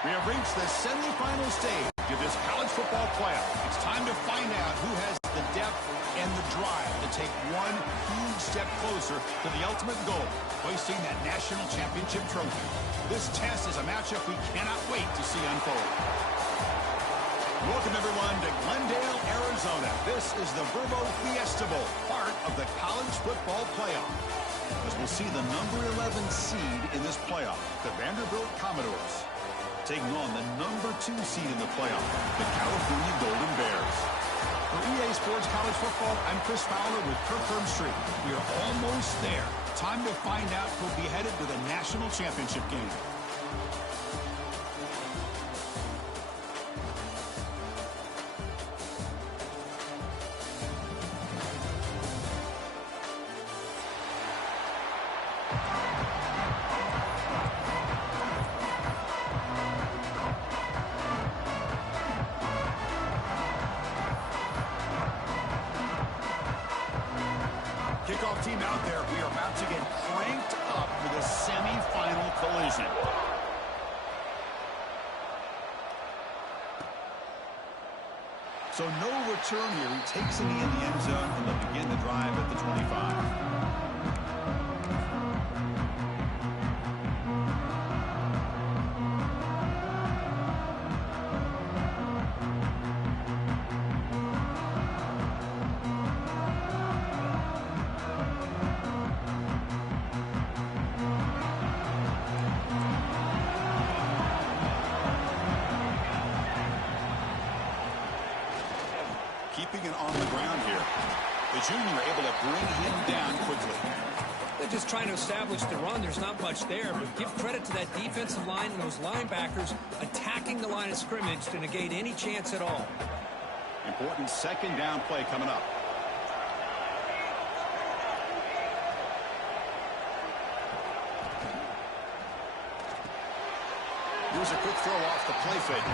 We have reached the semifinal stage of this college football playoff. It's time to find out who has the depth and the drive to take one huge step closer to the ultimate goal, hoisting that national championship trophy. This test is a matchup we cannot wait to see unfold. Welcome, everyone, to Glendale, Arizona. This is the Verbo Fiesta Bowl, part of the college football playoff. As we'll see the number 11 seed in this playoff, the Vanderbilt Commodores, taking on the number 2 seed in the playoff, the California Golden Bears. For EA Sports College Football, I'm Chris Fowler with Kirk Herbstreit. We are almost there. Time to find out who'll be headed to the national championship game. Kickoff team out there. We are about to get cranked up with a semifinal collision. So no return here. He takes it in the end zone, and they'll begin the drive at the 25. Keeping it on the ground here. The junior able to bring him down quickly. They're just trying to establish the run. There's not much there, but give credit to that defensive line and those linebackers attacking the line of scrimmage to negate any chance at all. Important second down play coming up. Here's a quick throw off the play fake.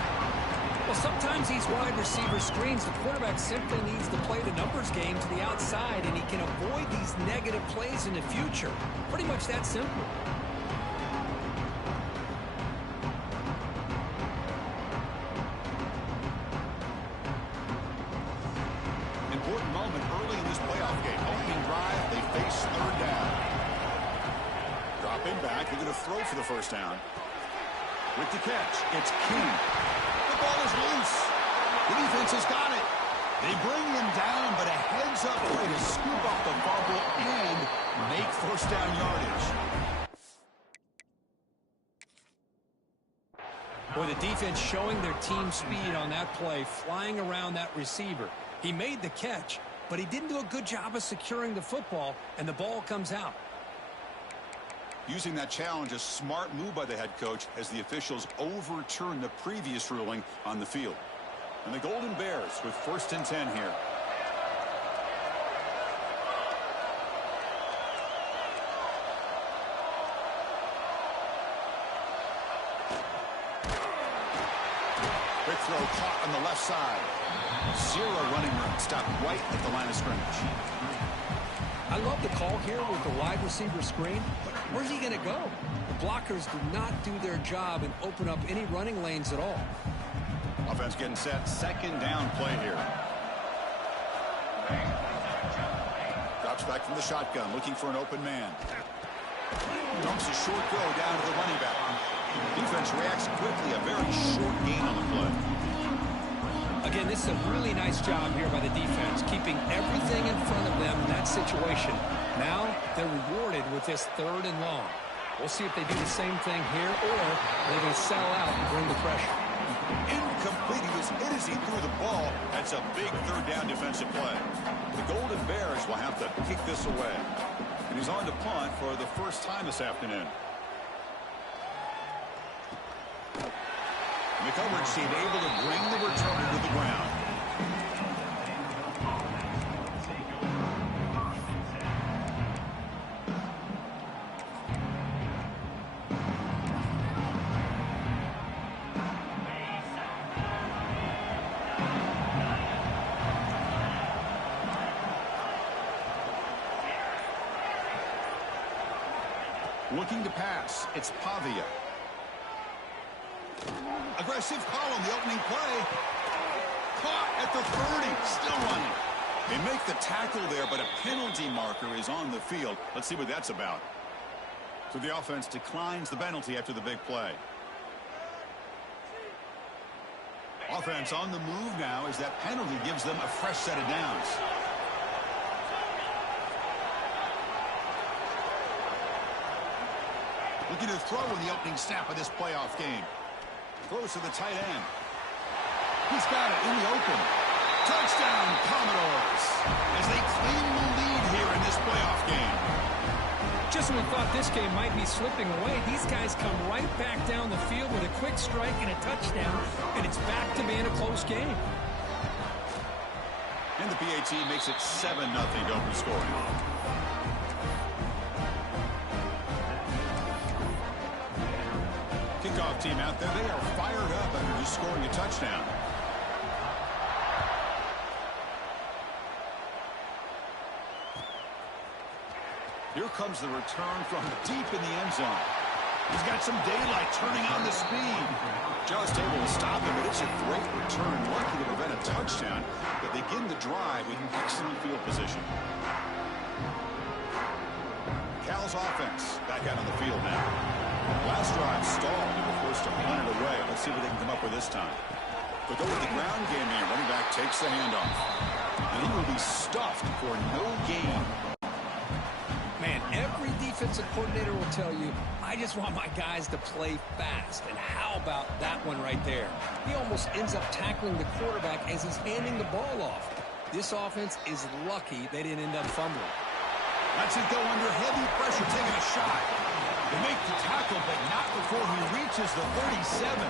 Well, sometimes these wide receiver screens, the quarterback simply needs to play the numbers game to the outside, and he can avoid these negative plays in the future. Pretty much that simple. Important moment early in this playoff game. Opening drive, they face third down. Dropping back, they're going to throw for the first down. With the catch, it's King. The ball is loose. The defense has got it. They bring him down, but a heads-up play to scoop up the fumble and make first down yardage. Boy, the defense showing their team speed on that play, flying around that receiver. He made the catch, but he didn't do a good job of securing the football, and the ball comes out. Using that challenge, a smart move by the head coach as the officials overturn the previous ruling on the field. And the Golden Bears with 1st and 10 here. Quick throw caught on the left side. Zero running room. Stopped right at the line of scrimmage. I love the call here with the wide receiver screen, but where's he going to go? The blockers do not do their job and open up any running lanes at all. Offense getting set. Second down play here. Drops back from the shotgun, looking for an open man. Dumps a short go down to the running back. Defense reacts quickly. A very short gain on the play. Again, this is a really nice job here by the defense, keeping everything in front of them in that situation. Now they're rewarded with this 3rd and long. We'll see if they do the same thing here, or they can settle out and bring the pressure. Incomplete. He was hit as he threw the ball. That's a big 3rd down defensive play. The Golden Bears will have to kick this away. And he's on to punt for the first time this afternoon. The coverage team able to bring the returner to the ground. Looking to pass, it's Pavia. aggressive call on the opening play. Caught at the 30, still running. They make the tackle there, but a penalty marker is on the field. Let's see what that's about. So the offense declines the penalty after the big play. Offense on the move now as that penalty gives them a fresh set of downs. Looking to throw in the opening snap of this playoff game. Throws to the tight end. He's got it in the open. Touchdown, Commodores, as they claim the lead here in this playoff game. Just when we thought this game might be slipping away, these guys come right back down the field with a quick strike and a touchdown, and it's back to being a close game. And the PAT makes it 7-0 to open scoring. Kickoff team out there, they are fired up after just scoring a touchdown. Here comes the return from deep in the end zone. He's got some daylight turning on the speed. Just able to stop him, but it's a great return. Lucky to prevent a touchdown, but they begin the drive with excellent field position. Cal's offense back out on the field now. Last drive stalled. They were forced to punt it away. Let's see what they can come up with this time. They'll go with the ground game here. Running back takes the handoff. And he will be stuffed for no gain. Man, every defensive coordinator will tell you, I just want my guys to play fast. And how about that one right there? He almost ends up tackling the quarterback as he's handing the ball off. This offense is lucky they didn't end up fumbling. Lets it go under heavy pressure, taking a shot. They make the tackle, but not before he reaches the 37.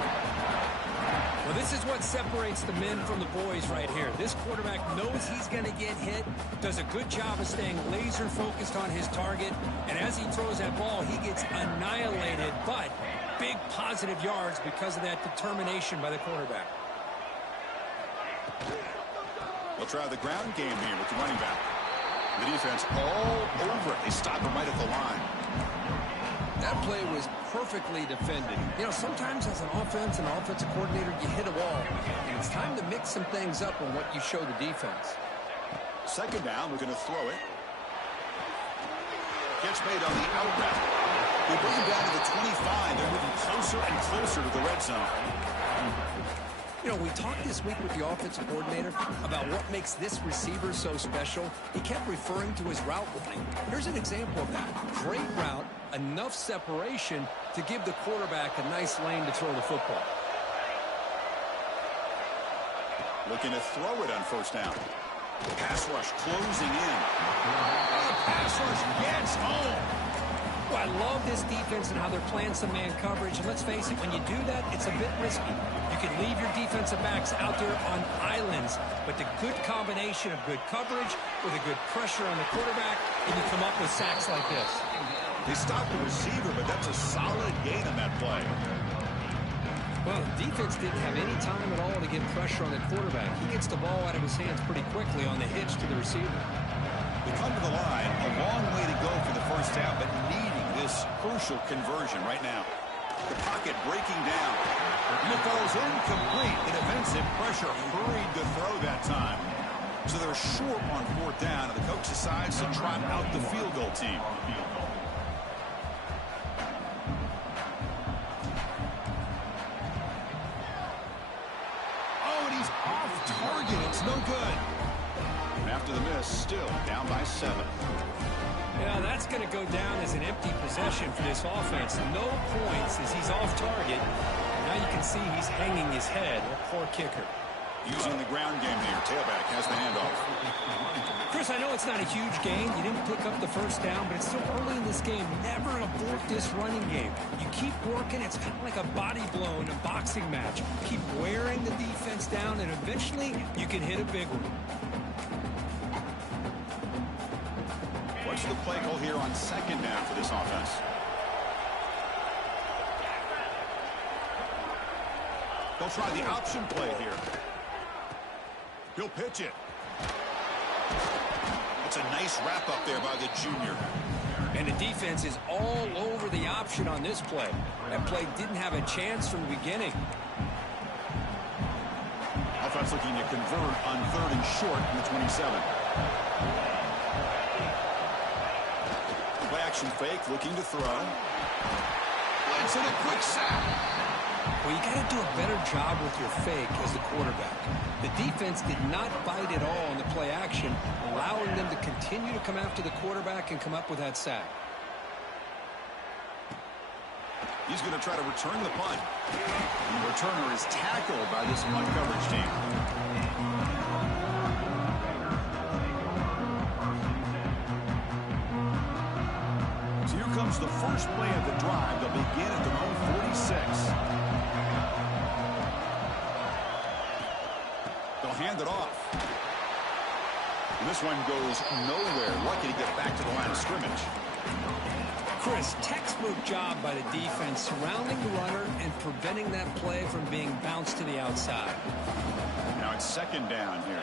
Well, this is what separates the men from the boys right here. This quarterback knows he's going to get hit, does a good job of staying laser focused on his target, and as he throws that ball, he gets annihilated, but big positive yards because of that determination by the quarterback. We'll try the ground game here with the running back. The defense all over it. They stop him right at the line. That play was perfectly defended. You know, sometimes as an offensive coordinator, you hit a wall, and it's time to mix some things up on what you show the defense. Second down, we're going to throw it. Catch made on the out route. They bring him down to the 25. They're moving closer and closer to the red zone. You know, we talked this week with the offensive coordinator about what makes this receiver so special. He kept referring to his route running. Here's an example of that. Great route, enough separation to give the quarterback a nice lane to throw the football. Looking to throw it on first down. Pass rush closing in. Pass rush gets home. Well, I love this defense and how they're playing some man coverage. And let's face it, when you do that, it's a bit risky. You can leave your defensive backs out there on islands, but the good combination of good coverage with a good pressure on the quarterback, and you come up with sacks like this. They stopped the receiver, but that's a solid gain on that play. Well, the defense didn't have any time at all to get pressure on the quarterback. He gets the ball out of his hands pretty quickly on the hitch to the receiver. They come to the line, a long way to go for the first down, but needing this crucial conversion right now. The pocket breaking down. And it falls incomplete. The defensive pressure hurried to throw that time. So they're short on fourth down, and the coach decides to trot out the field goal team. Oh, and he's off target. It's no good. And after the miss, still down by 7. Yeah, that's going to go down as an empty possession for this offense. No points as he's off target. Now you can see he's hanging his head. A poor kicker. Using the ground game here. Tailback has the handoff. Chris, I know it's not a huge gain. You didn't pick up the first down, but it's still early in this game. Never abort this running game. You keep working. It's kind of like a body blow in a boxing match. Keep wearing the defense down, and eventually you can hit a big one. What's the play call here on second down for this offense? They'll try the option play here. He'll pitch it. It's a nice wrap up there by the junior. And the defense is all over the option on this play. That play didn't have a chance from the beginning. offense looking to convert on 3rd and short from the 27. Play action fake, looking to throw. Blitz and a quick sack. Well, you got to do a better job with your fake as the quarterback. The defense did not bite at all on the play action, allowing them to continue to come after the quarterback and come up with that sack. He's going to try to return the punt. The returner is tackled by this punt coverage team. So here comes the first play of the drive. They'll begin at their own 46. They'll hand it off. And this one goes nowhere. Lucky to get back to the line of scrimmage. Chris, textbook job by the defense surrounding the runner and preventing that play from being bounced to the outside. Now it's 2nd down here.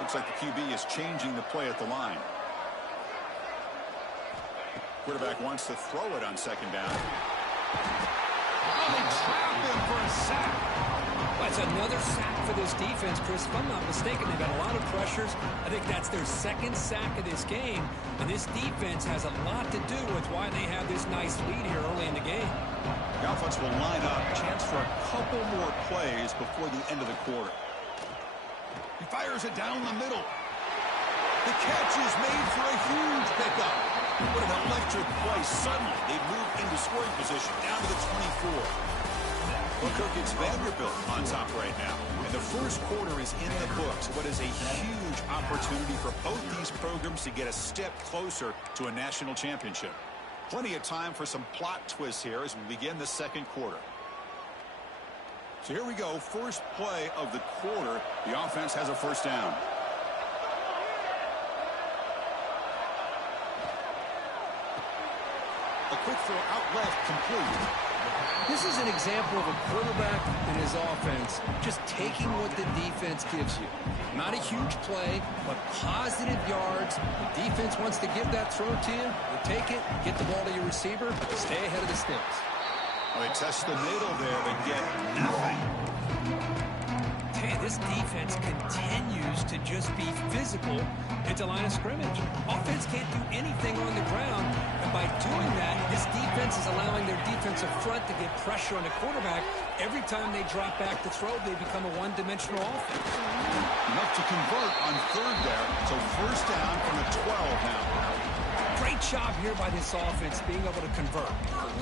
Looks like the QB is changing the play at the line. Quarterback wants to throw it on 2nd down. Oh, they trap him for a sack. That's another sack for this defense, Chris. If I'm not mistaken, they've got a lot of pressures. I think that's their 2nd sack of this game. And this defense has a lot to do with why they have this nice lead here early in the game. The offense will line up. Chance for a couple more plays before the end of the quarter. He fires it down the middle. The catch is made for a huge pickup. What an electric play. Suddenly, they move into scoring position down to the 24. Well, Kirk, it's Vanderbilt on top right now. And the first quarter is in the books. What is a huge opportunity for both these programs to get a step closer to a national championship. Plenty of time for some plot twists here as we begin the 2nd quarter. So here we go. First play of the quarter. The offense has a 1st down. A quick throw out left, complete. This is an example of a quarterback and his offense just taking what the defense gives you. Not a huge play, but positive yards. The defense wants to give that throw to you. You take it, get the ball to your receiver, stay ahead of the sticks. Well, they test the middle there, but get nothing. Hey, this defense continues to just be physical at the line of scrimmage. Offense can't do anything on the ground, and by doing that, this defense is allowing their defensive front to get pressure on the quarterback. Every time they drop back to throw, they become a one-dimensional offense. Enough to convert on 3rd there, so 1st down from the 12 now. Great job here by this offense being able to convert.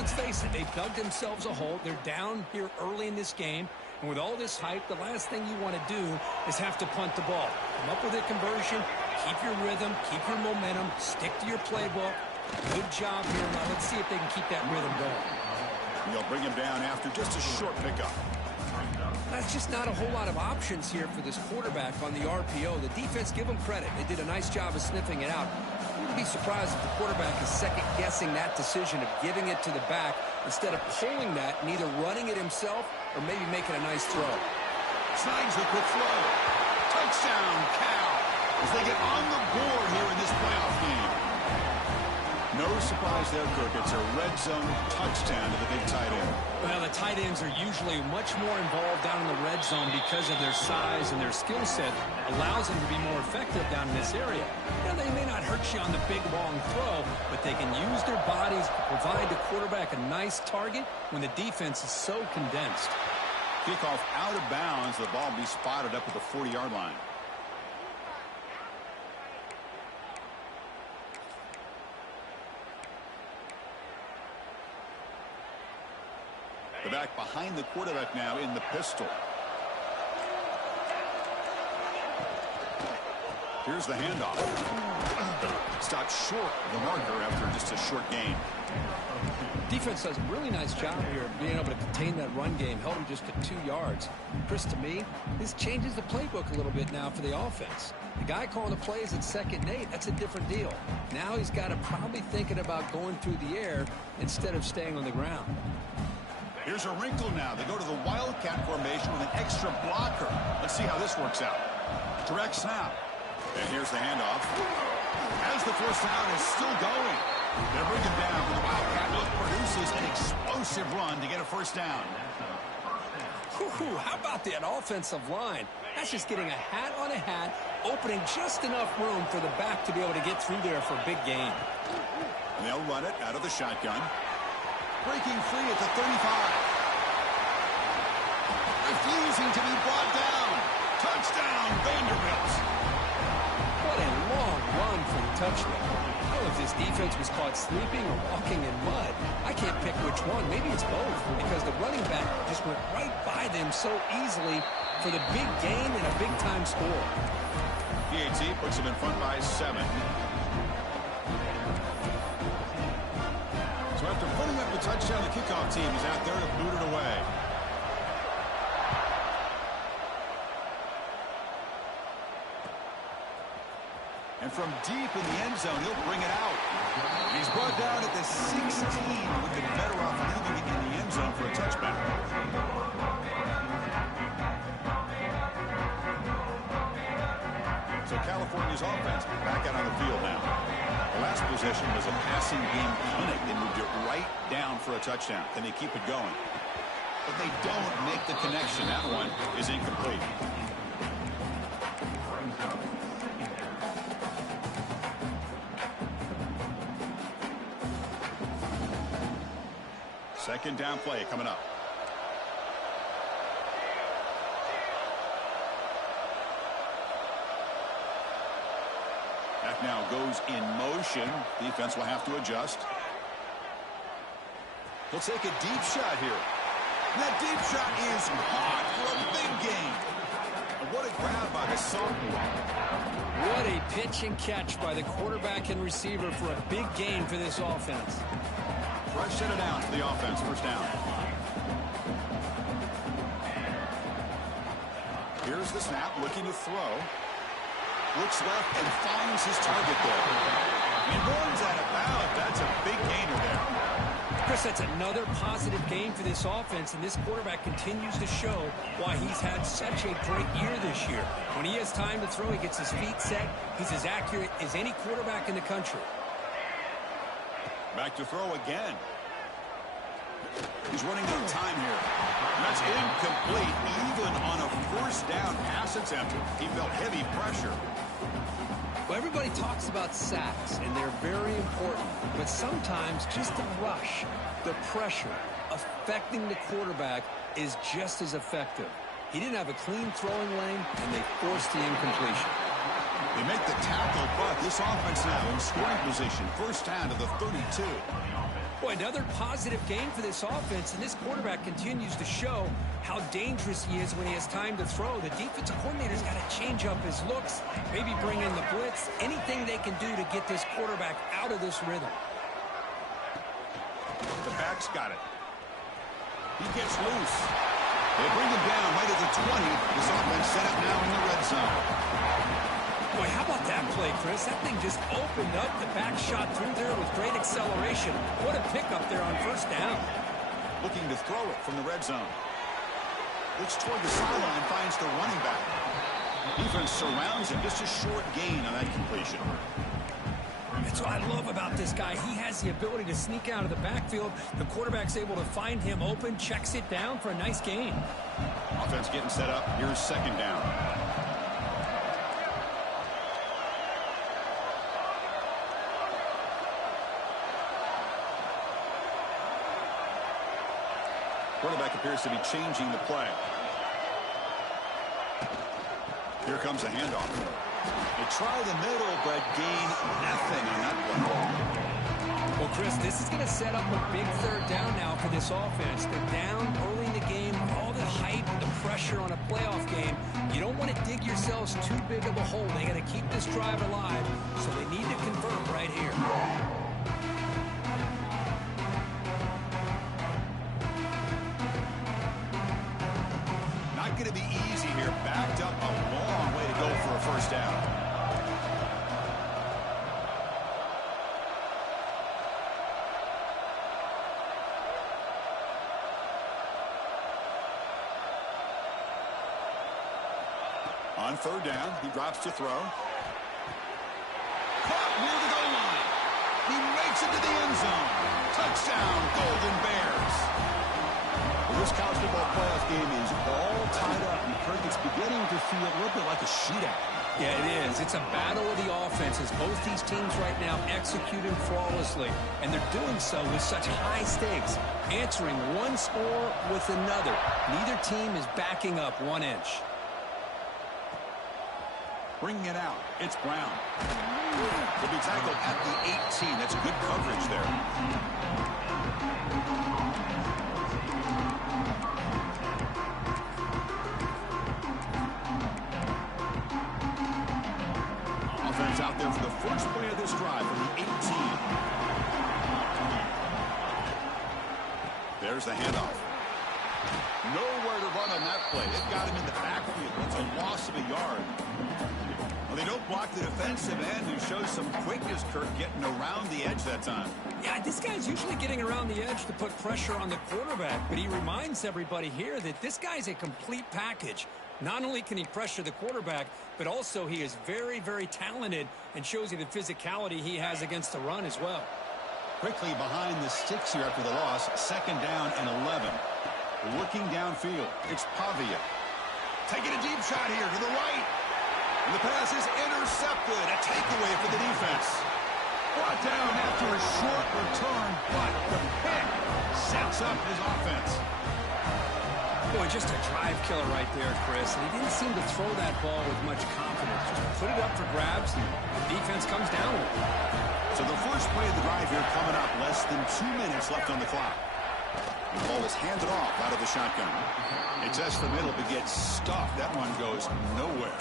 Let's face it, they've dug themselves a hole. They're down here early in this game. And with all this hype, the last thing you want to do is have to punt the ball. Come up with a conversion, keep your rhythm, keep your momentum, stick to your playbook. Good job here. Now let's see if they can keep that rhythm going. They'll bring him down after just a short pickup. That's just not a whole lot of options here for this quarterback on the RPO. The defense, give them credit. They did a nice job of sniffing it out. I wouldn't be surprised if the quarterback is second-guessing that decision of giving it to the back instead of pulling that and either running it himself or maybe making a nice throw. Slides the quick throw. Touchdown, Cal, as they get on the board here in this playoff game. No surprise there, Kirk. It's a red zone touchdown to the big tight end. Well, the tight ends are usually much more involved down in the red zone because of their size and their skill set allows them to be more effective down in this area. Now, they may not hurt you on the big, long throw, but they can use their bodies to provide the quarterback a nice target when the defense is so condensed. Kickoff out of bounds. The ball will be spotted up at the 40-yard line. The back behind the quarterback now in the pistol. Here's the handoff. Stopped short of the marker after just a short gain. Defense does a really nice job here of being able to contain that run game, held him just to 2 yards. Chris, to me, this changes the playbook a little bit now for the offense. The guy calling the plays at 2nd and 8, that's a different deal. Now he's got to probably thinking about going through the air instead of staying on the ground. Here's a wrinkle now. They go to the Wildcat formation with an extra blocker. Let's see how this works out. Direct snap. And here's the handoff. As the first down is still going. They're bringing down for the Wildcat. Look, produces an explosive run to get a first down. How about that offensive line? That's just getting a hat on a hat, opening just enough room for the back to be able to get through there for a big gain. And they'll run it out of the shotgun. Breaking free at the 35. Refusing to be brought down. Touchdown, Vanderbilt. What a long run for the touchdown. I don't know if this defense was caught sleeping or walking in mud. I can't pick which one. Maybe it's both, because the running back just went right by them so easily for the big gain and a big-time score. PAT puts them in front by 7. So after putting up the touchdown, the kickoff team is out there to boot it away. And from deep in the end zone, he'll bring it out. He's brought down at the 16, looking better off leaving it in the end zone for a touchback. So California's offense back out on the field now. The last possession was a passing game clinic. They moved it right down for a touchdown. Can they keep it going? But they don't make the connection. That one is incomplete. Second down play coming up. That now goes in motion. Defense will have to adjust. He'll take a deep shot here. And that deep shot is hot for a big gain. And what a grab by the sophomore. What a pitch and catch by the quarterback and receiver for a big gain for this offense. Rush set it down for the offense. First down. Here's the snap, looking to throw. Looks left and finds his target there. And runs out of bounds. That's a big gainer there. Chris, that's another positive gain for this offense, and this quarterback continues to show why he's had such a great year this year. When he has time to throw, he gets his feet set. He's as accurate as any quarterback in the country. Back to throw again. He's running out of time here. That's incomplete. Even on a first down pass attempt, he felt heavy pressure. Well, everybody talks about sacks, and they're very important. But sometimes just the rush, the pressure, affecting the quarterback is just as effective. He didn't have a clean throwing lane, and they forced the incompletion. They make the tackle, but this offense now in scoring position. First down to the 32. Boy, another positive gain for this offense, and this quarterback continues to show how dangerous he is when he has time to throw. The defensive coordinator's got to change up his looks, maybe bring in the blitz, anything they can do to get this quarterback out of this rhythm. The back's got it. He gets loose. They bring him down right at the 20. This offense set up now in the red zone. Boy, how about that play, Chris? That thing just opened up. The back shot through there with great acceleration. What a pickup there on first down. Looking to throw it from the red zone. Looks toward the sideline, finds the running back. Defense surrounds him. Just a short gain on that completion. That's what I love about this guy. He has the ability to sneak out of the backfield. The quarterback's able to find him open, checks it down for a nice gain. Offense getting set up. Here's second down. Quarterback appears to be changing the play. Here comes a handoff. They try the middle, but gain nothing on that one. Well, Chris, this is going to set up a big third down now for this offense. They're down early in the game. All the hype and the pressure on a playoff game. You don't want to dig yourselves too big of a hole. They got to keep this drive alive, so they need to convert right here. Going to be easy here. Backed up a long way to go for a first down. On third down, he drops to throw. Caught near the goal line. He makes it to the Touchdown, Golden Bears. Well, this college football playoff game is all tied up, and Kirk, it's beginning to feel a little bit like a shootout. Yeah, it is. It's a battle of the offenses. Both these teams right now executing flawlessly, and they're doing so with such high stakes, answering one score with another. Neither team is backing up 1 inch. Bringing it out, it's Brown. He'll be tackled at the 18. That's good coverage there. Offense out there for the first play of this drive from the 18. There's the handoff. Nowhere to run on that play. It got him in the backfield. It's a loss of a yard. Well, they don't block the defensive end, who shows some quickness, Kirk, getting around the edge that time. Yeah, this guy's usually getting around the edge to put pressure on the quarterback, but he reminds everybody here that this guy's a complete package. Not only can he pressure the quarterback, but also he is very, very talented and shows you the physicality he has against the run as well. Quickly behind the sticks here after the loss. 2nd down and 11. Looking downfield, it's Pavia. Taking a deep shot here to the right. And the pass is intercepted. A takeaway for the defense. Brought down after a short return, but the pick sets up his offense. Boy, just a drive killer right there, Chris. And he didn't seem to throw that ball with much confidence. Just put it up for grabs, and the defense comes down with it. So the first play of the drive here coming up. Less than 2 minutes left on the clock. The ball is handed off out of the shotgun. It tests the middle, but gets stuffed. That one goes nowhere.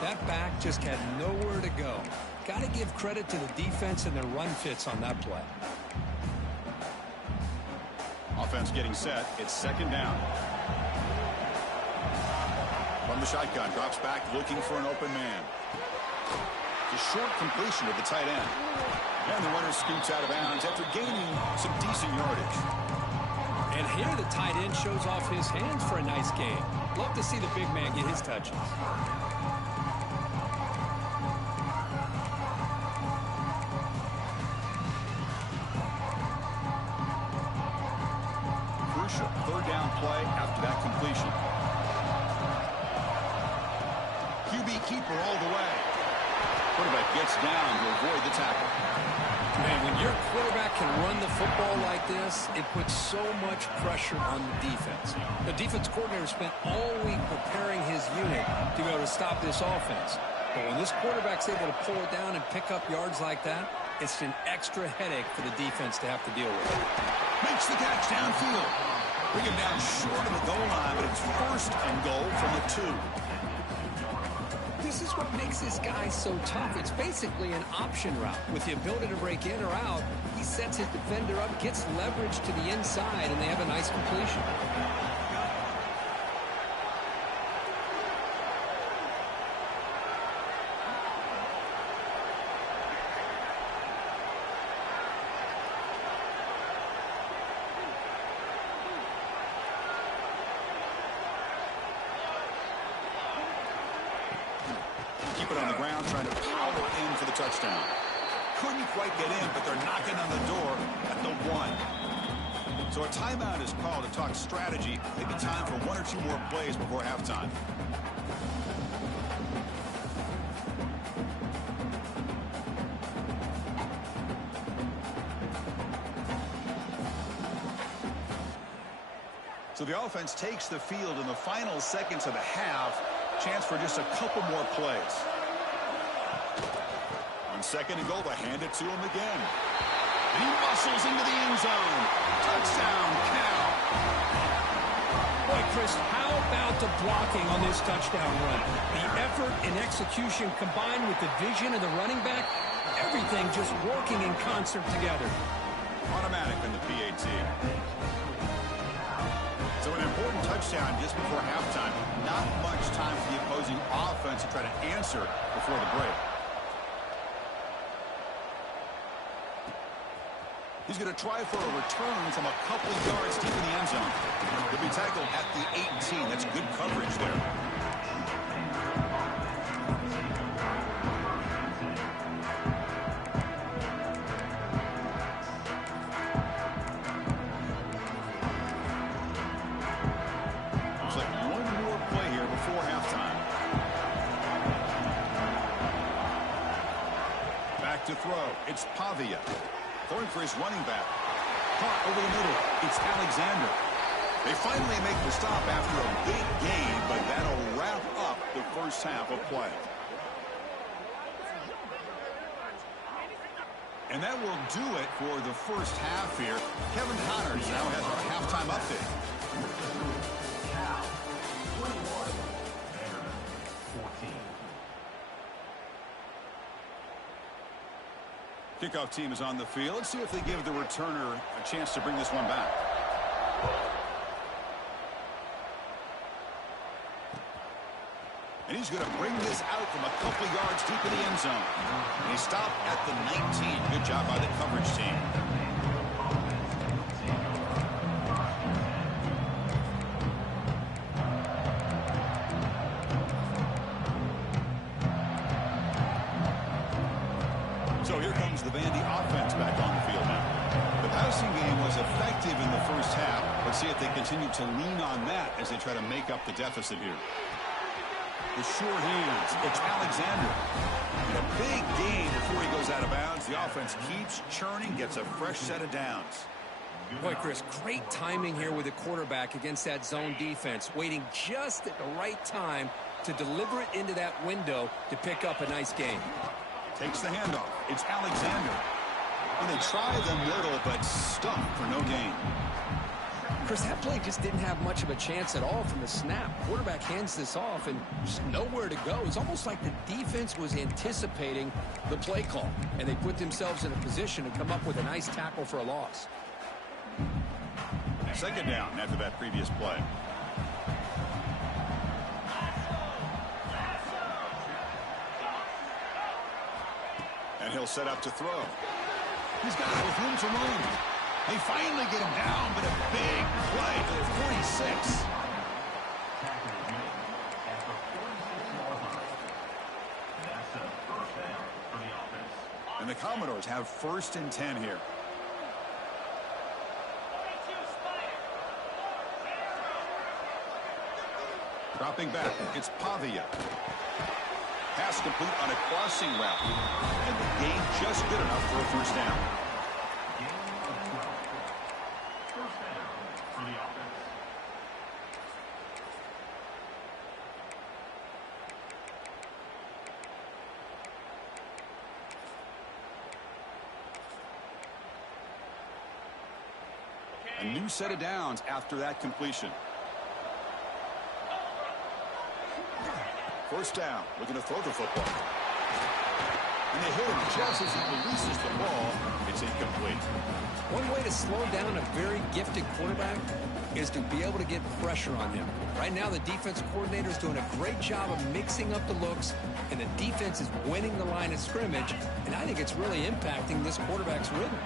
That back just had nowhere to go. Got to give credit to the defense and their run fits on that play. Offense getting set. It's 2nd down. From the shotgun, drops back looking for an open man. The short completion to the tight end. And the runner scoots out of bounds after gaining some decent yardage. And here the tight end shows off his hands for a nice game. Love to see the big man get his touches. Crucial 3rd down play after that completion. QB keeper all the way. Quarterback gets down to avoid the tackle. Man, when your quarterback can run the football like this, it puts so much pressure on the defense. The defense coordinator spent all week preparing his unit to be able to stop this offense. But when this quarterback's able to pull it down and pick up yards like that, it's an extra headache for the defense to have to deal with. Makes the catch downfield. Bring him down short of the goal line, but it's 1st and goal from the 2. This is what makes this guy so tough. It's basically an option route. With the ability to break in or out, he sets his defender up, gets leverage to the inside, and they have a nice completion. Keep it on the ground, trying to power in for the touchdown. Couldn't quite get in, but they're knocking on the door at the 1. So a timeout is called to talk strategy. Maybe time for 1 or 2 more plays before halftime. So the offense takes the field in the final seconds of the half. Chance for just a couple more plays. On 2nd and goal, they hand it to him again. And he muscles into the end zone. Touchdown, Cal. Boy, Chris, how about the blocking on this touchdown run? The effort and execution combined with the vision of the running back, everything just working in concert together. Automatic in the PAT. So an important touchdown just before halftime. Not much time for the opposing offense to try to answer before the break. He's going to try for a return from a couple of yards deep in the end zone. He'll be tackled at the 18. That's good coverage there. It's Pavia. Throwing for his running back. Caught over the middle. It's Alexander. They finally make the stop after a big gain, but that'll wrap up the first half of play. And that will do it for the first half here. Kevin Connors now has our halftime update. Kickoff team is on the field. Let's see if they give the returner a chance to bring this one back. And he's going to bring this out from a couple yards deep in the end zone. And he stopped at the 19. Good job by the coverage team. So here comes the Vandy offense back on the field now. The passing game was effective in the first half. Let's see if they continue to lean on that as they try to make up the deficit here. The sure hands. It's Alexander. And a big gain before he goes out of bounds. The offense keeps churning, gets a fresh set of downs. Boy, Chris, great timing here with the quarterback against that zone defense, waiting just at the right time to deliver it into that window to pick up a nice gain. Takes the handoff. It's Alexander. And they try the middle, but stuck for no gain. Chris, that play just didn't have much of a chance at all from the snap. Quarterback hands this off and just nowhere to go. It's almost like the defense was anticipating the play call, and they put themselves in a position to come up with a nice tackle for a loss. Second down after that previous play. And he'll set up to throw. He's got it with room to run. They finally get him down, but a big play to the 46. And the Commodores have 1st and 10 here. Dropping back, it's Pavia. Pass complete on a crossing route. And the gain just good enough for a first down. A new set of downs after that completion. First down, looking to throw the football. And they hit him just as he releases the ball. It's incomplete. One way to slow down a very gifted quarterback is to be able to get pressure on him. Right now, the defense coordinator is doing a great job of mixing up the looks, and the defense is winning the line of scrimmage, and I think it's really impacting this quarterback's rhythm.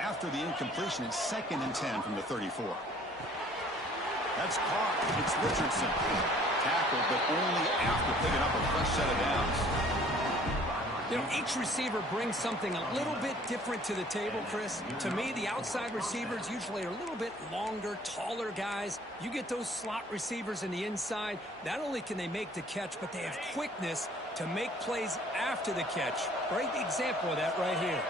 After the incompletion, it's 2nd and 10 from the 34. That's caught. It's Richardson. Tackled, but only after picking up a fresh set of downs. You know, each receiver brings something a little bit different to the table, Chris. To me, the outside receivers usually are a little bit longer, taller guys. You get those slot receivers in the inside, not only can they make the catch, but they have quickness to make plays after the catch. Great example of that right here.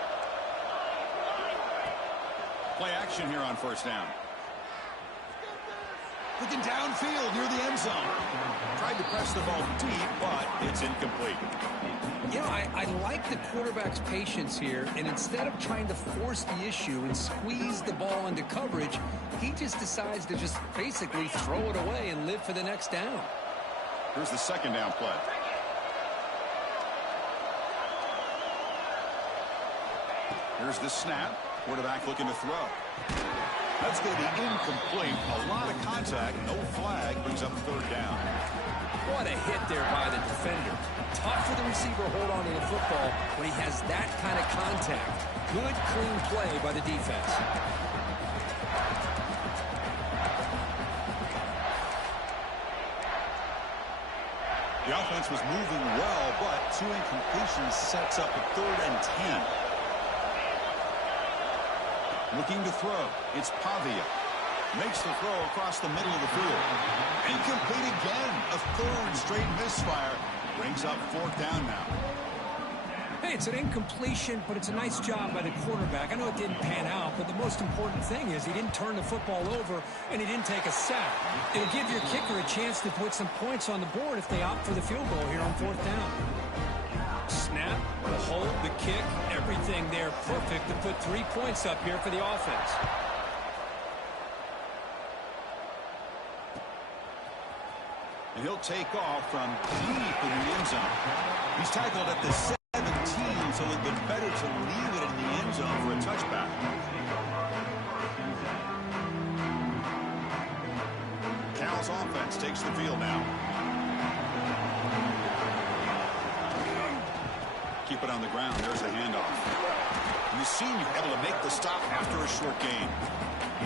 Play action here on first down. Looking downfield near the end zone. Tried to press the ball deep, but it's incomplete. You know, I like the quarterback's patience here, and instead of trying to force the issue and squeeze the ball into coverage, he just decides to just basically throw it away and live for the next down. Here's the second down play. Here's the snap. Quarterback looking to throw. That's going to be incomplete. A lot of contact. No flag. Brings up 3rd down. What a hit there by the defender. Tough for the receiver to hold on to the football when he has that kind of contact. Good, clean play by the defense. The offense was moving well, but 2 incompletions sets up a 3rd and 10. Looking to throw. It's Pavia. Makes the throw across the middle of the field. Incomplete again. A 3rd straight misfire. Brings up 4th down now. Hey, it's an incompletion, but it's a nice job by the quarterback. I know it didn't pan out, but the most important thing is he didn't turn the football over and he didn't take a sack. It'll give your kicker a chance to put some points on the board if they opt for the field goal here on 4th down. Snap, the hold, the kick, everything there perfect to put 3 points up here for the offense. And he'll take off from deep in the end zone. He's tackled at the 17, so it'd been better to leave it in the end zone for a touchback. Cal's offense takes the field now. Keep it on the ground. There's a handoff. And the senior able to make the stop after a short gain.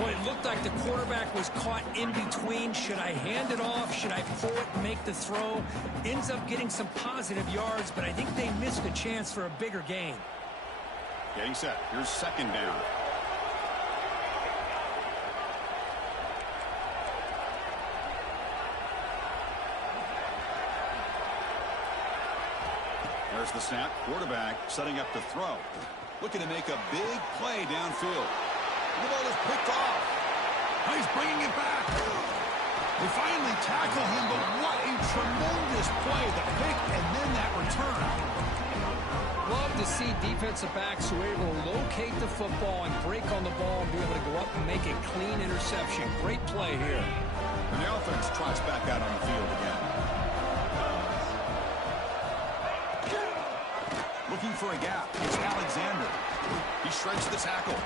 Boy, it looked like the quarterback was caught in between. Should I hand it off? Should I pull it and make the throw? Ends up getting some positive yards, but I think they missed a chance for a bigger gain. Getting set. Here's 2nd down. There's the snap. Quarterback setting up to throw. Looking to make a big play downfield. The ball is picked off. He's bringing it back. They finally tackle him, but what a tremendous play. The pick and then that return. Love to see defensive backs who are able to locate the football and break on the ball and be able to go up and make a clean interception. Great play here. And the offense trots back out on the field again. Looking for a gap. It's Alexander. He shreds the tackle.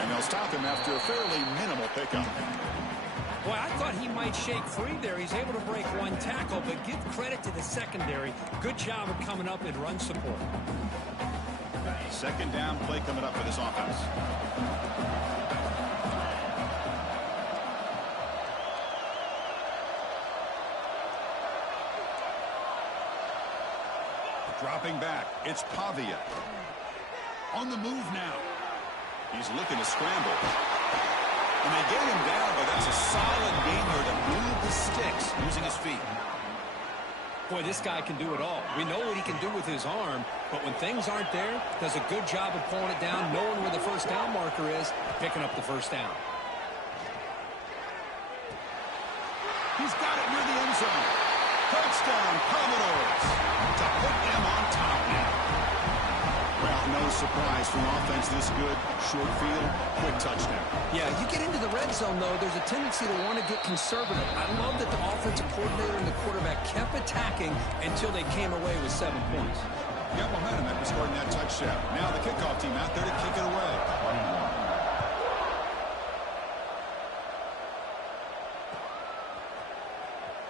And they'll stop him after a fairly minimal pickup. Boy, I thought he might shake free there. He's able to break 1 tackle, but give credit to the secondary. Good job of coming up in run support. 2nd down play coming up for this offense. Dropping back, it's Pavia. On the move now. He's looking to scramble. And they get him down, but that's a solid game here to move the sticks using his feet. Boy, this guy can do it all. We know what he can do with his arm, but when things aren't there, does a good job of pulling it down, knowing where the 1st down marker is, picking up the 1st down. He's got it near the end zone. Touchdown, Commodores. To put them on top now. Well, no surprise from offense this good. Short field, quick touchdown. Yeah, you get into the red zone, though, there's a tendency to want to get conservative. I love that the offensive coordinator and the quarterback kept attacking until they came away with 7 points. Got momentum after scoring that touchdown. Now the kickoff team out there to kick it away.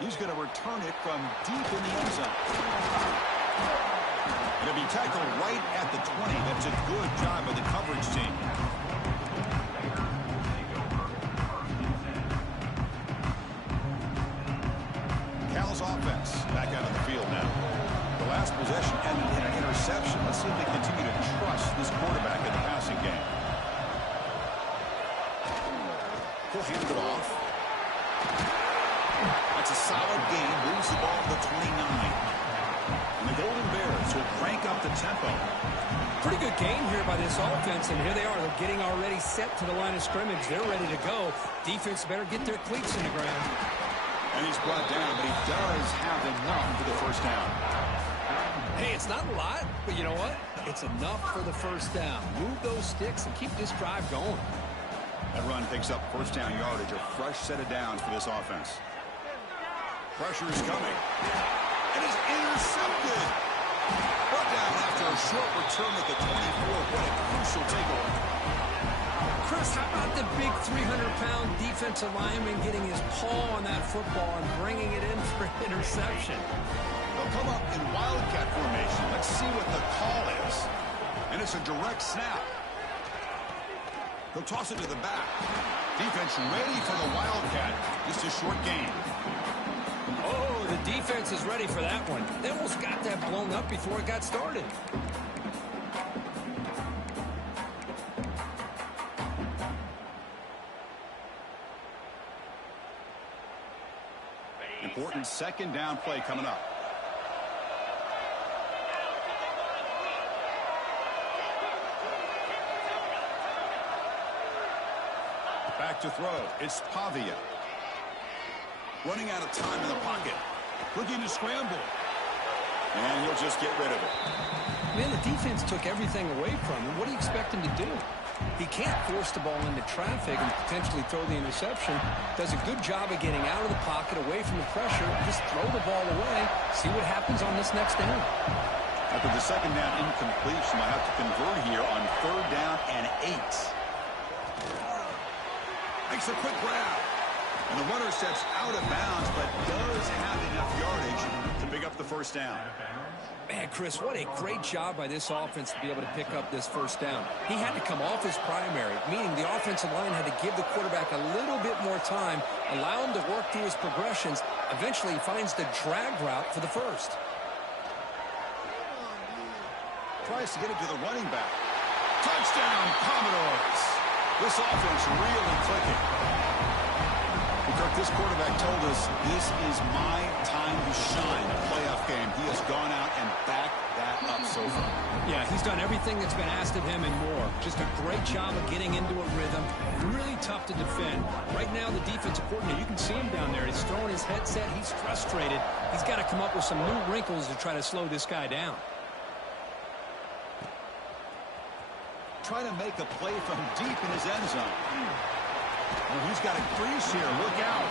He's going to return it from deep in the end zone. It'll be tackled right at the 20. That's a good job by the coverage team. Cal's offense back out on the field now. The last possession ended in an interception. Let's see if they continue to trust this quarterback in the passing game. He'll hand it off. That's a solid gain. Moves the ball to the 29. And the Golden Bears will crank up the tempo. Pretty good game here by this offense, and here they are. They're getting already set to the line of scrimmage. They're ready to go. Defense better get their cleats in the ground. And he's brought down, but he does have enough for the 1st down. Hey, it's not a lot, but you know what? It's enough for the 1st down. Move those sticks and keep this drive going. That run picks up 1st down yardage, a fresh set of downs for this offense. Pressure is coming. And it's intercepted. Brought down after a short return at the 24. What a crucial takeaway. Chris, how about the big 300-pound defensive lineman getting his paw on that football and bringing it in for an interception? They'll come up in wildcat formation. Let's see what the call is. And it's a direct snap. He'll toss it to the back. Defense ready for the wildcat. Just a short gain. Oh, the defense is ready for that one. They almost got that blown up before it got started. Important 2nd down play coming up. back to throw. It's Pavia. Running out of time in the pocket. Looking to scramble. And he'll just get rid of it. Man, the defense took everything away from him. What do you expect him to do? He can't force the ball into traffic and potentially throw the interception. Does a good job of getting out of the pocket, away from the pressure. Just throw the ball away. See what happens on this next down. After the second down incompletion, I have to convert here on 3rd down and 8. Makes a quick grab. And the runner steps out of bounds, but does have enough yardage to pick up the first down. Man, Chris, what a great job by this offense to be able to pick up this first down. He had to come off his primary, meaning the offensive line had to give the quarterback a little bit more time, allow him to work through his progressions. Eventually, he finds the drag route for the first. Tries to get it to the running back. Touchdown, Commodores. This offense really clicking. Kirk, this quarterback told us this is my time to shine. A playoff game. He has gone out and backed that up so far. Yeah, he's done everything that's been asked of him and more. Just a great job of getting into a rhythm. Really tough to defend. Right now, the defensive coordinator, you can see him down there. He's throwing his headset. He's frustrated. He's got to come up with some new wrinkles to try to slow this guy down. Trying to make a play from deep in his end zone. Well, he's got a crease here. Look out.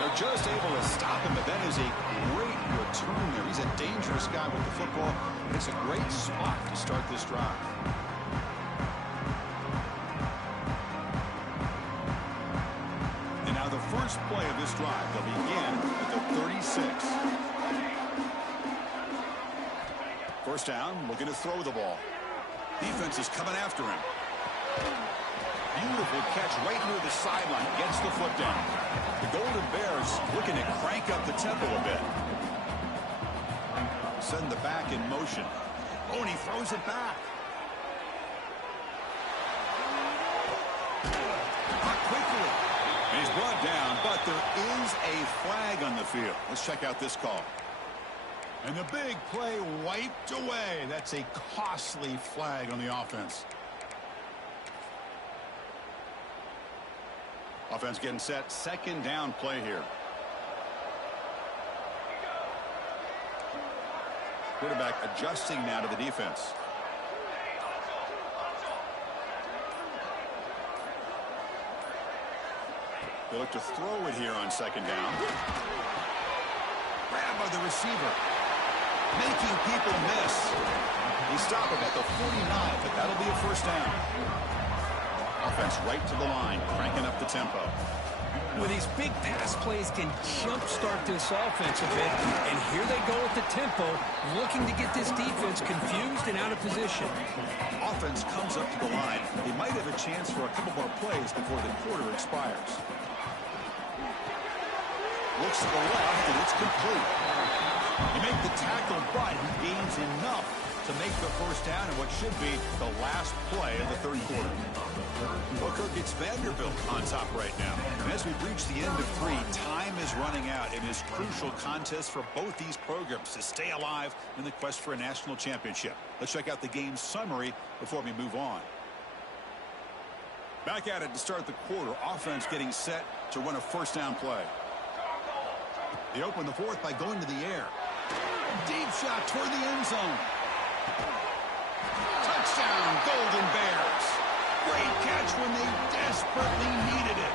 They're just able to stop him, but that is a great return there. He's a dangerous guy with the football. It's a great spot to start this drive. And now the first play of this drive, they'll begin at the 36. First down, looking to throw the ball. Defense is coming after him. Beautiful catch right near the sideline. Gets the foot down. The Golden Bears looking to crank up the tempo a bit. Send the back in motion. Oh, and he throws it back. Not quickly. And he's brought down, but there is a flag on the field. Let's check out this call. And the big play wiped away. That's a costly flag on the offense. Offense getting set. Second down play here. Quarterback adjusting now to the defense. They look to throw it here on second down. Grab by the receiver. Making people miss. He stopped him at the 49, but that'll be a first down. Offense right to the line, cranking up the tempo. Well, these big pass plays can jumpstart this offense a bit, and here they go at the tempo, looking to get this defense confused and out of position. Offense comes up to the line. They might have a chance for a couple more plays before the quarter expires. Looks to the left, and it's complete. He makes the tackle, but he gains enough to make the first down in what should be the last play of the third quarter. Well, Kirk, it's Vanderbilt on top right now. And as we reach the end of 3, time is running out in this crucial contest for both these programs to stay alive in the quest for a national championship. Let's check out the game summary before we move on. Back at it to start the quarter. Offense getting set to run a first down play. They open the fourth by going to the air. Deep shot toward the end zone. Touchdown, Golden Bears. Great catch when they desperately needed it.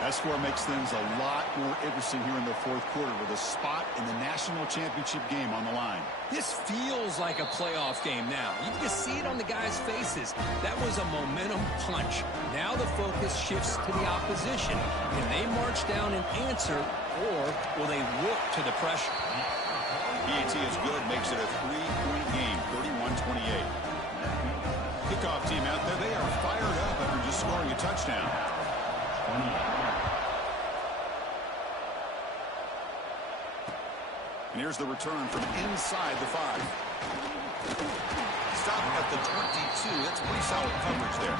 That score makes things a lot more interesting here in the fourth quarter with a spot in the national championship game on the line. This feels like a playoff game now. You can just see it on the guys' faces. That was a momentum punch. Now the focus shifts to the opposition. Can they march down and answer, or will they look to the pressure? PAT is good, makes it a 3-point game, 31-28. Kickoff team out there, they are fired up after just scoring a touchdown. And here's the return from inside the 5. Stop at the 22. That's pretty solid coverage there.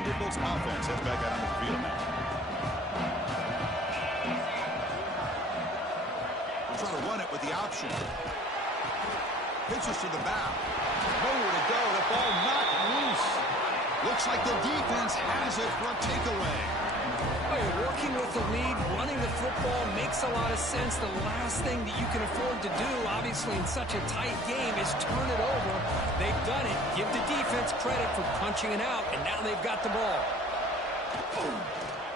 Vanderbilt's offense heads back out on the field now. We'll try to run it with the option. Pitches to the back. Nowhere to go. The ball knocked loose. Looks like the defense has it for a takeaway. Oh, you're working with the lead, running the football makes a lot of sense. The last thing that you can afford to do, obviously in such a tight game, is turn it over. They've done it. Give the defense credit for punching it out, and now they've got the ball.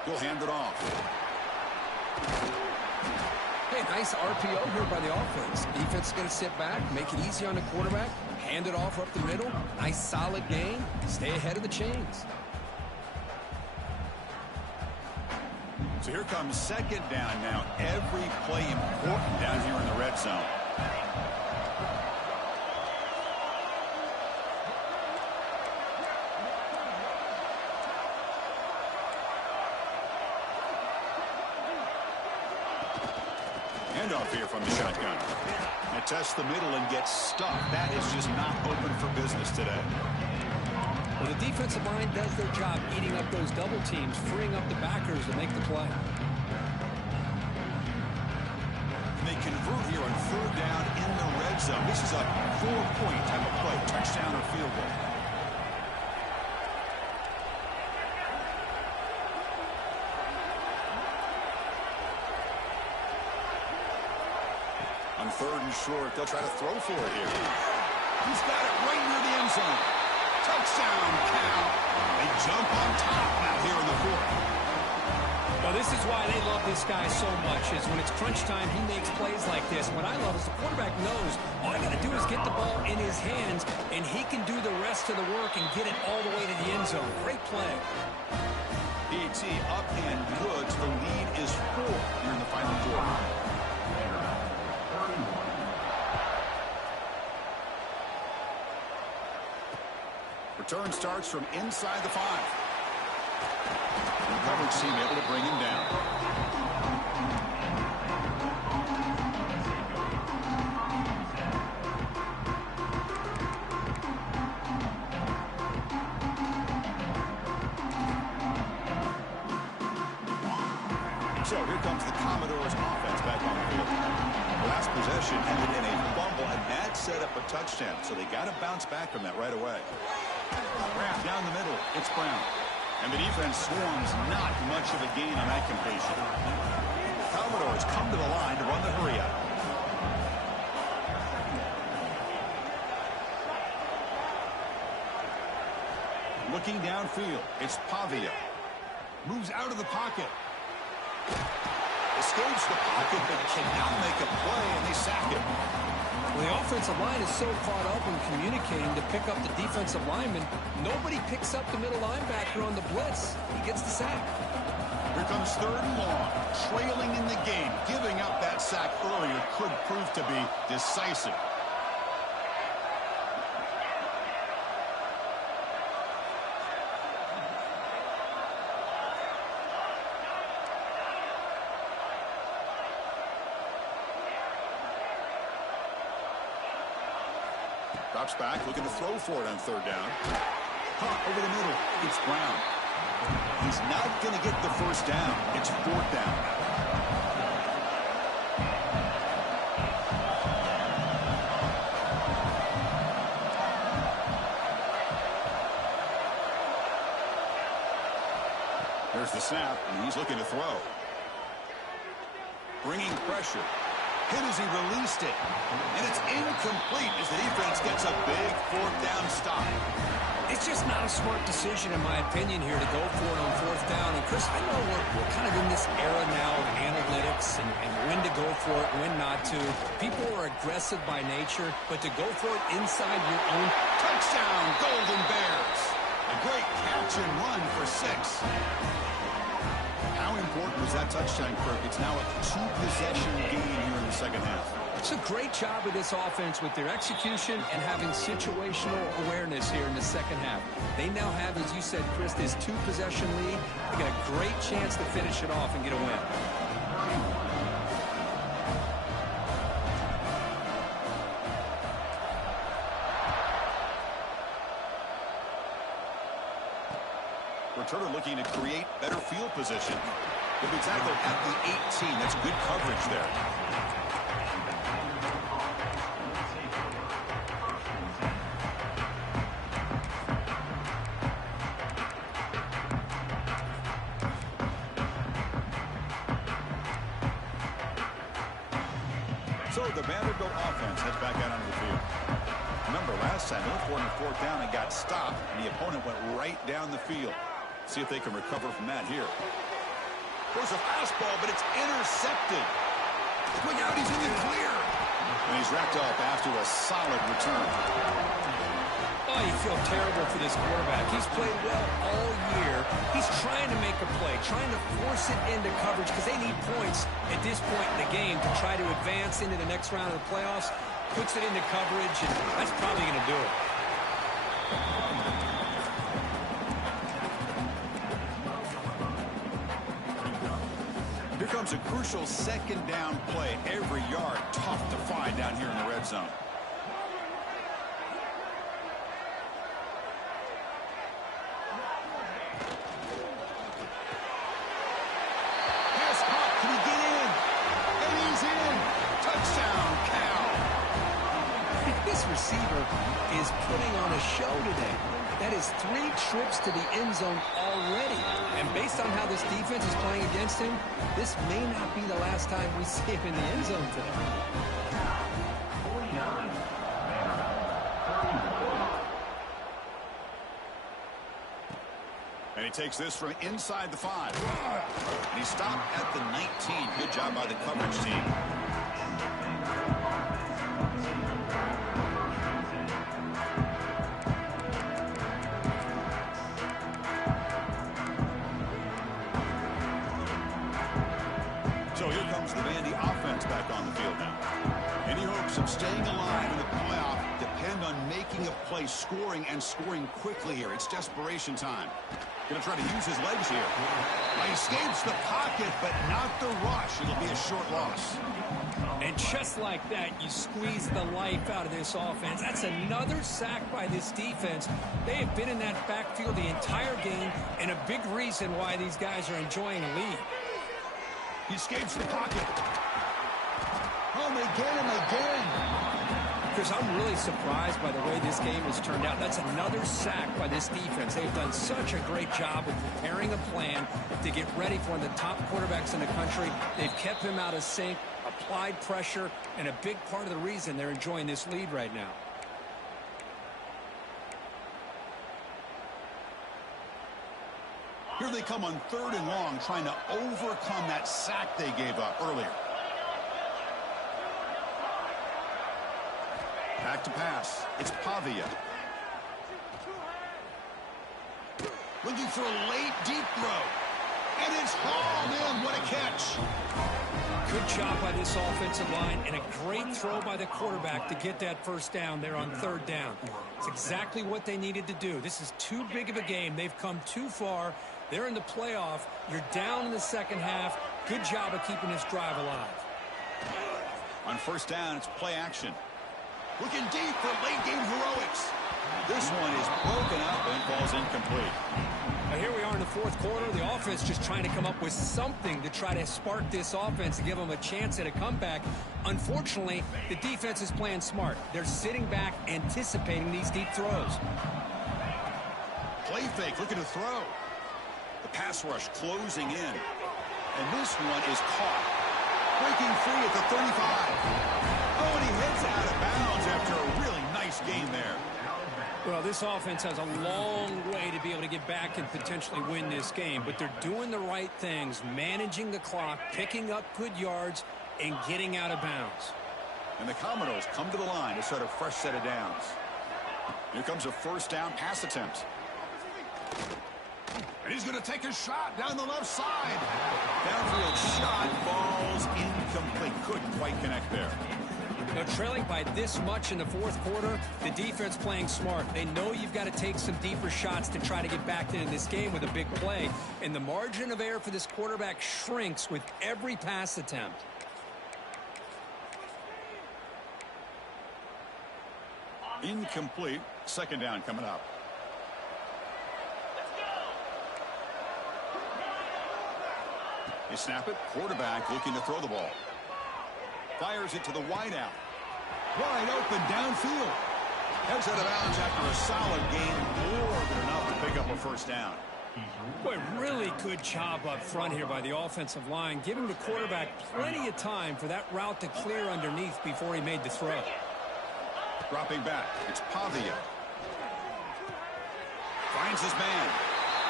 He'll hand it off. Hey, nice RPO here by the offense. Defense is going to sit back, make it easy on the quarterback, hand it off up the middle. Nice solid game. Stay ahead of the chains. So here comes second down now. Every play important down here in the red zone. Handoff here from the shotgun. It tests the middle and gets stuffed. That is just not open for business today. Well, the defensive line does their job eating up those double teams, freeing up the backers to make the play. And they convert here on third down in the red zone. This is a 4-point type of play, touchdown or field goal. On third and short, they'll try to throw for it here. He's got it right near the end zone. Touchdown, Cal. They jump on top now here in the fourth. Well, this is why they love this guy so much, is when it's crunch time, he makes plays like this. What I love is the quarterback knows all I got to do is get the ball in his hands, and he can do the rest of the work and get it all the way to the end zone. Great play. PAT up and good. The lead is 4 here in the final quarter. Return starts from inside the 5. The coverage team able to bring him down. So here comes the Commodores offense back on the field. Last possession ended in a fumble, and that set up a touchdown. So they got to bounce back from that right away. Down the middle, it's Brown. And the defense swarms not much of a gain on that completion. Commodores come to the line to run the hurry up. Looking downfield, it's Pavia. Moves out of the pocket. Escapes the pocket, but cannot make a play, and they sack it. Well, the offensive line is so caught up in communicating to pick up the defensive lineman, nobody picks up the middle linebacker on the blitz. He gets the sack. Here comes third and long. Trailing in the game. Giving up that sack earlier could prove to be decisive. Drops back, looking to throw for it on third down. Over the middle, it's Brown. He's not going to get the first down. It's fourth down. There's the snap, and he's looking to throw. Bringing pressure. Hit as he released it. And it's incomplete as the defense gets a big fourth down stop. It's just not a smart decision, in my opinion, here to go for it on fourth down. And, Chris, I know we're kind of in this era now of analytics and when to go for it, when not to. People are aggressive by nature, but to go for it inside your own. Touchdown, Golden Bears. A great catch and run for 6. How important was that touchdown, Kirk? It's now a 2-possession game here in the second half. It's a great job of this offense with their execution and having situational awareness here in the second half. They now have, as you said, Chris, this 2-possession lead. They got a great chance to finish it off and get a win. Returner looking to create better field position. He'll be tackled at the 18. That's good coverage there. So the Vanderbilt offense heads back out onto the field. Remember, last time they were for 4th down and got stopped, and the opponent went right down the field. See if they can recover from that here. There's a fastball, but it's intercepted. Look out, he's in the clear. And he's wrapped up after a solid return. Oh, you feel terrible for this quarterback. He's played well all year. He's trying to make a play, trying to force it into coverage because they need points at this point in the game to try to advance into the next round of the playoffs. Puts it into coverage, and that's probably going to do it. Here comes a crucial 2nd down play. Every yard tough to find down here in the red zone. Pass caught. Can he get in? And he's in. Touchdown, Cal. This receiver is putting on a show today. That is 3 trips to the end zone already. And based on how this defense is playing against him, this may not be the last time we see him in the end zone today. And he takes this from inside the 5. And he stopped at the 19. Good job by the coverage team. So here comes the Vandy offense back on the field now. Any hopes of staying alive in the playoff depend on making a play, scoring, and scoring quickly here. It's desperation time. Going to try to use his legs here. He escapes the pocket, but not the rush. It'll be a short loss. And just like that, you squeeze the life out of this offense. That's another sack by this defense. They have been in that backfield the entire game, and a big reason why these guys are enjoying a lead. He escapes the pocket. Oh, they get him again. Because I'm really surprised by the way this game has turned out. That's another sack by this defense. They've done such a great job of preparing a plan to get ready for one of the top quarterbacks in the country. They've kept him out of sync, applied pressure, and a big part of the reason they're enjoying this lead right now. Here they come on 3rd and long, trying to overcome that sack they gave up earlier. Back to pass. It's Pavia. Looking for a late deep throw. And it's hauled in. What a catch. Good job by this offensive line and a great throw by the quarterback to get that 1st down there on 3rd down. It's exactly what they needed to do. This is too big of a game. They've come too far. They're in the playoff. You're down in the 2nd half. Good job of keeping this drive alive. On 1st down, it's play action. Looking deep for late game heroics. This one is broken up and falls incomplete. Now here we are in the 4th quarter. The offense just trying to come up with something to try to spark this offense and give them a chance at a comeback. Unfortunately, the defense is playing smart. They're sitting back, anticipating these deep throws. Play fake, looking to throw. The pass rush closing in. And this one is caught. Breaking free at the 35. Oh, and he heads out of bounds after a really nice game there. Well, this offense has a long way to be able to get back and potentially win this game, but they're doing the right things, managing the clock, picking up good yards, and getting out of bounds. And the Commodores come to the line to start a fresh set of downs. Here comes a 1st down pass attempt. And he's going to take a shot down the left side. Downfield shot falls incomplete. Couldn't quite connect there. Now, trailing by this much in the 4th quarter, the defense playing smart. They know you've got to take some deeper shots to try to get back into this game with a big play. And the margin of error for this quarterback shrinks with every pass attempt. Incomplete. 2nd down coming up. They snap it. Quarterback looking to throw the ball. Fires it to the wide out. Wide open downfield. Heads out of bounds after a solid gain. More than enough to pick up a first down. Boy, really good job up front here by the offensive line, giving the quarterback plenty of time for that route to clear underneath before he made the throw. Dropping back, it's Pavia. Finds his man,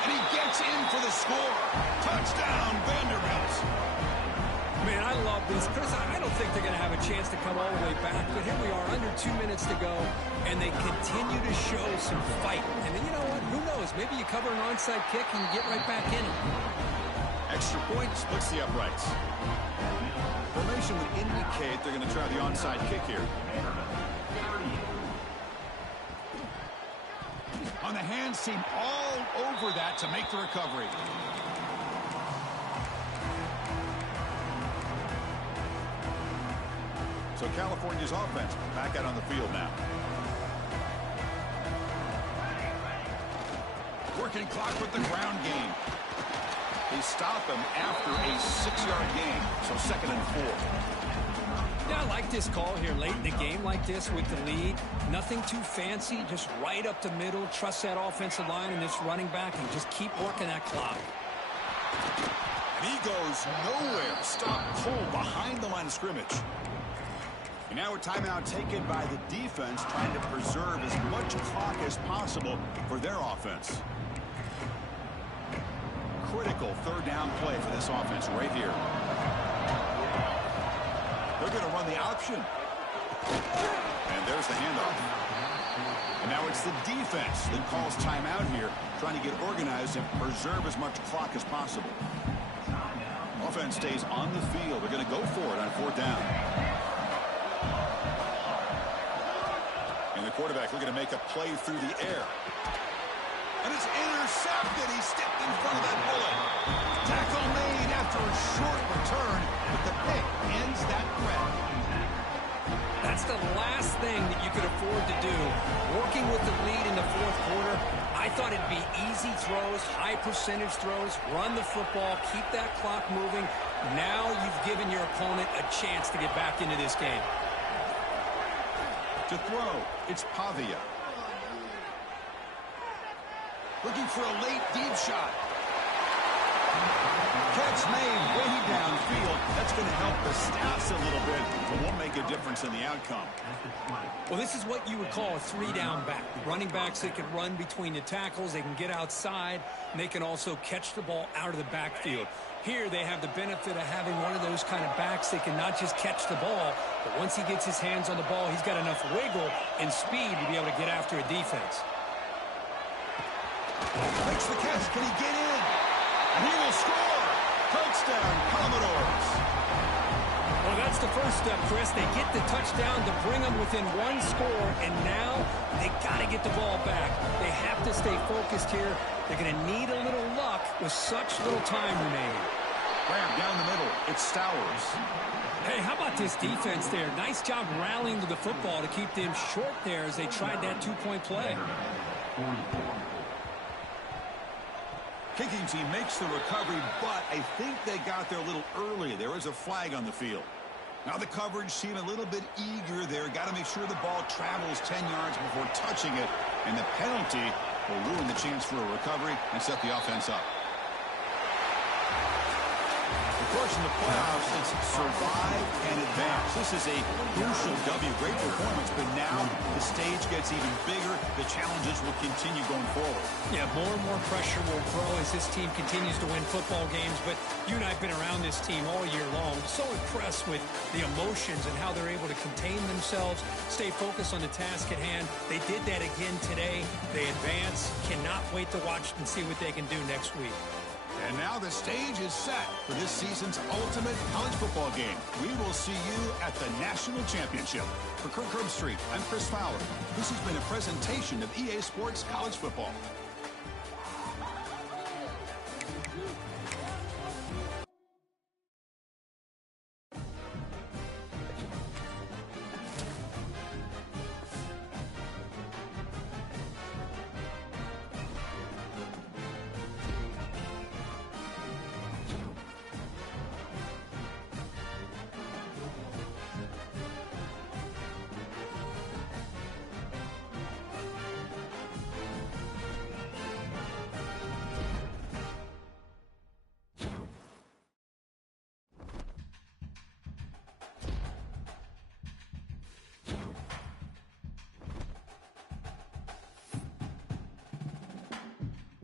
and he gets in for the score. Touchdown, Vanderbilt. Man, I love this. Chris, I don't think they're going to have a chance to come all the way back, but here we are, under 2 minutes to go, and they continue to show some fight. And you know what? Who knows? Maybe you cover an onside kick and get right back in it. Extra point splits the uprights. Formation would indicate they're going to try the onside kick here. On the hands team, all over that to make the recovery. So California's offense back out on the field now. Working clock with the ground game. They stop him after a 6-yard gain. So 2nd and 4. Yeah, I like this call here late in the game like this with the lead. Nothing too fancy, just right up the middle. Trust that offensive line and this running back and just keep working that clock. And he goes nowhere. Stop cold behind the line of scrimmage. And now a timeout taken by the defense, trying to preserve as much clock as possible for their offense. Critical 3rd down play for this offense right here. They're going to run the option. And there's the handoff. And now it's the defense that calls timeout here, trying to get organized and preserve as much clock as possible. Offense stays on the field. They're going to go for it on 4th down. And the quarterback looking to make a play through the air. And it's intercepted. He stepped in front of that bullet. Tackle made after a short return, but the pick ends that threat. That's the last thing that you could afford to do. Working with the lead in the 4th quarter, I thought it'd be easy throws, high percentage throws, run the football, keep that clock moving. Now you've given your opponent a chance to get back into this game. To throw, it's Pavia. Looking for a late deep shot. Catch made way downfield. That's going to help the stats a little bit, but won't make a difference in the outcome. Well, this is what you would call a 3-down back. Running backs, they can run between the tackles, they can get outside, and they can also catch the ball out of the backfield. Here they have the benefit of having one of those kind of backs that can not just catch the ball, but once he gets his hands on the ball, he's got enough wiggle and speed to be able to get after a defense. Makes the catch. Can he get in? And he will score. Touchdown, Commodores. Well, that's the first step, Chris. They get the touchdown to bring them within 1 score, and now they got to get the ball back. They have to stay focused here. They're going to need a little luck with such little time remaining. Graham down the middle. It's Stowers. Hey, how about this defense there? Nice job rallying to the football to keep them short there as they tried that 2-point play. Kicking team makes the recovery, but I think they got there a little early. There is a flag on the field. Now the coverage seemed a little bit eager there. Got to make sure the ball travels 10 yards before touching it. And the penalty will ruin the chance for a recovery and set the offense up. Of course, in the playoffs, it's survive and advance. This is a crucial W. Great performance, but now the stage gets even bigger. The challenges will continue going forward. Yeah, more and more pressure will grow as this team continues to win football games. But you and I have been around this team all year long. So impressed with the emotions and how they're able to contain themselves, stay focused on the task at hand. They did that again today. They advance. Cannot wait to watch and see what they can do next week. And now the stage is set for this season's ultimate college football game. We will see you at the National Championship. For Kirk Herbstreit, I'm Chris Fowler. This has been a presentation of EA Sports College Football.